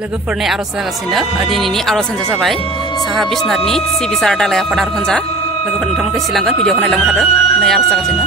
लोगोफोरनि आर'ज जागासिनो दिनैनि आर'ज हान्जा जाबाय साहा बिसनाथनि सिबिसार दालाय आफाद आर'ज हान्जा लोगोफोर नोंथांमोनखौ सिलांगोन भिडिअखौ नायलांबाय थादो नै आर'ज जागासिनो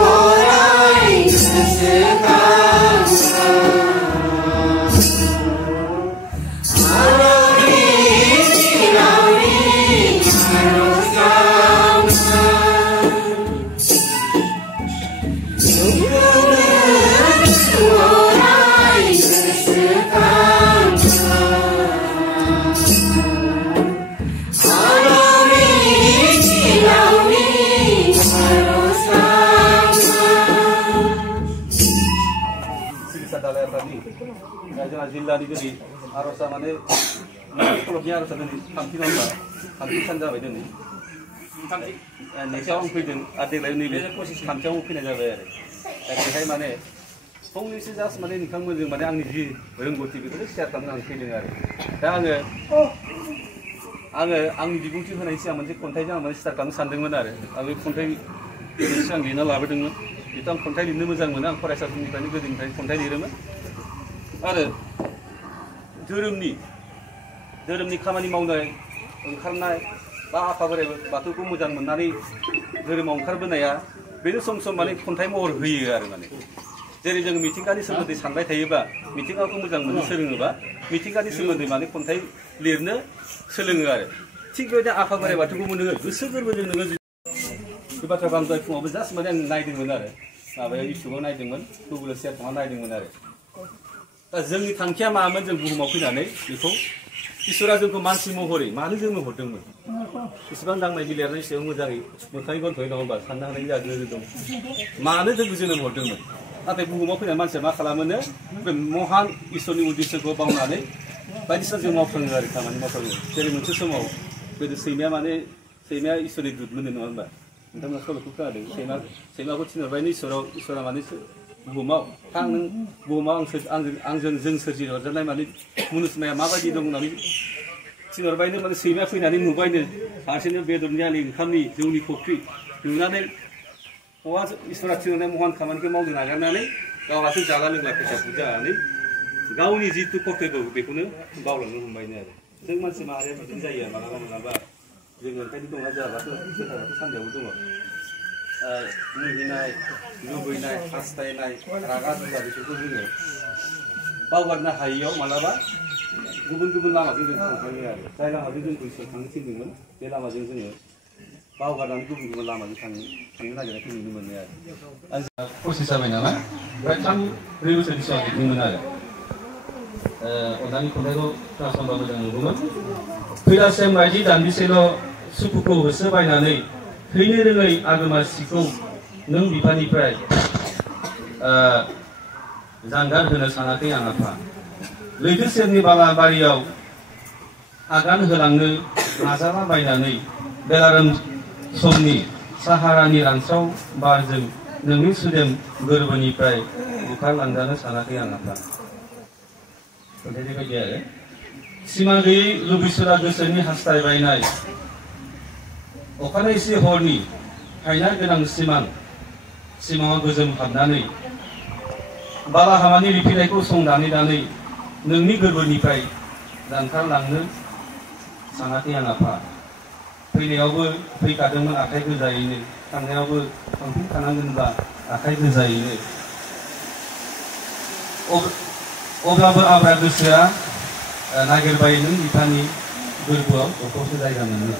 Love जोंहा जिल्लानि दिनै आर'जआ माने खलबनि आर'जआ दिनै थामथि नम्बर थामथि सान जाबाय दिनै नेक्स्टआव आं फैदों आरो देग्लाय नैबे थामथियाव फैनाय जाबाय आरो बेहाय माने फंनैसो जास्ट माने नोंथांमोनजों माने आंनि जि रोंगौथि बेखौनो शेयार खालामनो आं फैदों आरो दा आङो आंनि बिबुंथि होनायनि सिगां मोनसे खन्थाइजों आं माने स्टार्ट खालामनो सानदोंमोन आरो आं बे खन्थाइ सिगां लिरना लाबोदोंमोन बेथ' आं खन्थाइ लिरनो मोजां मोनो आं फरायसा समनिफ्रायनो गोदोनिफ्रायनो खन्थाइ लिरोमोन आरो धोरोमनि खामानि मावनाय ओंखारनाय बा आफा बोराइ बाथौखौ मोजां मोननानै धोरोमाव ओंखारबोनाया बेनो सम सम माने खन्थाइ महर होयो आरो माने जेरै जों मिथिंगानि सोमोन्दै सानबाय थायोबा मिथिंगाखौ मोजां मोननो सोलोङोबा मिथिंगानि सोमोन्दै माने खन्थाइ लिरनो सोलोङो आरो थिग बेबायदिनो आफा बोराइ बाथौखौबो नोङो गोसो गोरबोजों नोङो बे बाथ्राखौ आं दहाय फुङावबो जास्ट माने आं नायदोंमोन आरो माबायाव इउटुबाव नायदोंमोन गुगोलाव शेयार खालामना नायदोंमोन आरो दा जोंनि थांखिया मामोन जों बुहुमाव फैनानै बेखौ इसोरा जोंखौ मानसि महरै मानो जोंनो हरदोंमोन इसेबां दांनाय बिलिरनायनि सायाव मोजाङै मोखाङै गन्थ'यै नङा होमबा साननो हानाय जोंहा गोहो दं मानो जोंखौ जोनोम हरदोंमोन नाथाय बुहुमाव फैनाय मानसिया मा खालामोनो बे महान इसोरनि उद्देश्यखौ बावनानै बायदिसिना जों मावफ्लाङो आरो खामानि मावफ्लाङो जेरै मोनसे समाव गोदो सैमाया इसोरनि दुतमोन नङा होमबा नोंथांमोना सल'खौ खोनादों सैमाखौ थिनहरबायनो इसोरा माने बुहुमाव आंजों जों सोरजिहरजानाय माने मुनुसमाया माबायदि दं होननानै थिनहरबायनो माने सैमाया फैनानै नुबायनो हारसिंनो बेदरनि आलि ओंखामनि जौनि फुख्रि नुनानै इसोरा थिनहरनाय महान खामानिखौ मावनो नागारनानै गावहासो जाला लोंला फैसा बुजानानै गावनि जिथु कर्तब्य बेखौनो बावलांनो हमबायनो आरो जों मानसि माहारिया बिदिनो जायो मालाबा जोङो ओंखायनो दंना जोंहाबाथ' सानदेआवबो दङ मुहिनाय लुबैनाय हास्थायनाय रागा जोंगा बेफोरखौ जोङो बावगारनो हायैयाव मालाबा गुबुन लामाजों जों थांखायो आरो जाय लामाजों जोंखौ इसोर थांनो थिनदोंमोन बे लामाजों जोङो बावगारनानै गुबुन लामाजों थांनो नागिरनायखौ नुनो मोनो आरो प्रसेस जाबाय नालाय ओमफ्राय 3-4 बोसोरनि सिगां लिरदोंमोन आरो अननानै खन्थाइखौ खोनासंबा मोजां नुगौमोन फैलासेम बायदि दान्दिसेल' सुखुखौ होसोबायनानै थैनो रोङै आगोमा सिखौ नों बिफानिफ्राय जानगार होनो सानाखै आं आफा लैथो सेरनि बालाबारियाव आगान होलांनो नाजालाबायनानै बेलारोम समनि साहारानि रानस्राव बारजों नोंनि सुदेम गोरबोनिफ्राय बुखारलांजानो सानाखै आं आफा बेबायदि आरो सिमा गैयै लुबैसोरा गोसोनि हास्थायबायनाय अखानायसि हरनि हायना गोनां सिमाङा गोजोम हाबनानै बालाहामानि रिफिनायखौ संदानै नोंनि गोरबोनिफ्राय जानखारलांनो सानाखै आं आफा फैनायावबो फैखादोंमोन आखाइ गोजायैनो थांनायावबो थांफिनखानांगोनब्ला आखाइ गोजायैनो अब्लाबो आब्रा गोसोआ नागिरबाय नों बिफानि गोरबोआव दखरसे जायगा मोनो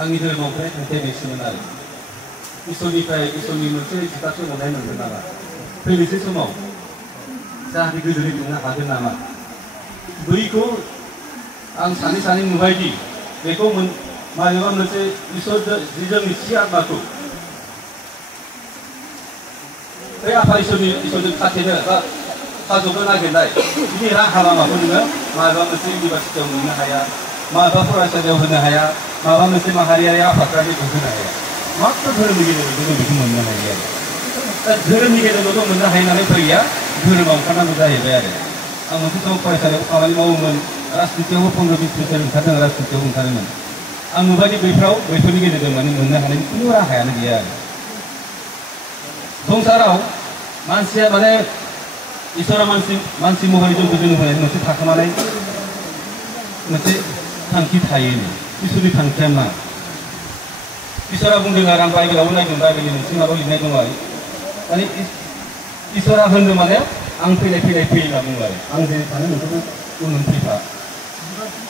आंनि धोरोमावफ्राय थांखिया बेसोमोन आरो इसोरनि मोनसे जिथासो मोननाय मोनगोन नामा फैनोसै समाव जाहाथे गोजोनै मोननो हागोन नामा बैखौ आं सानै नुबायदि बेखौ माबेबा मोनसे इसोर जोंनि थि आत्माखौ बे आफा इसोरजों खाथेनो बा खाजबनो नागिरनाय बिदि राहा लामाखौ नोङो माबेबा मोनसे इउनिभारसिटियाव मोननो हाया माबेबा फरायसालियाव होनो हाया माबा मोनसे माहारियारि आफादफ्रा बेखौ होनो हाया मात्र धोरोमनि गेजेरजों जों बेखौ मोननो हायो आरो दा धोरोमनि गेजेरजोंल' मोननो हायो नालाय फैया धोरोमाव ओंखारनांगौ जाहैबाय आरो आं मोनसे समाव फरायसालियाव खामानि मावोमोन राजनितियावबो 15-20 बोसोर ओंखारदों राजनितियाव ओंखारोमोन आं नुबायदि बैफोरनि गेजेरजों माने मोननो हानायनि खुनु राहायानो गैया आरो संसाराव मानसिया माने इसोरा मानसि महरै जोंखौ जोनोम होनायनि मोनसे थाखोमानाय मोनसे थांखि थायोनो इसोरनि थांखिया मा इसोरा बुंदों आरो आं बाइबेलावबो नायदों बाइबेलनि मोनसे माबा लिरनाय दङ आरो माने इसोरा होनदों माने आं फैनाय होनना बुङो आरो आं जेरै सानो नोंखौबो उन फैफा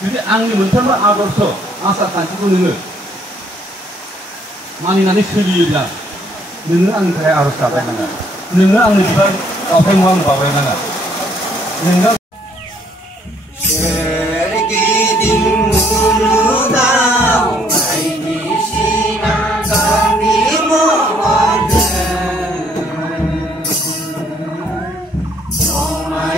जुदि आंनि मोनफ्रोमबो आदर्श आसार खान्थिखौ नोङो मानिनानै सोलियोब्ला नोङो आंनि थाखाय आर'ज गाबलायनाङा नोङो आंनो बिबार बावथाय मुवा आंनो बावलायनाङा नोङो My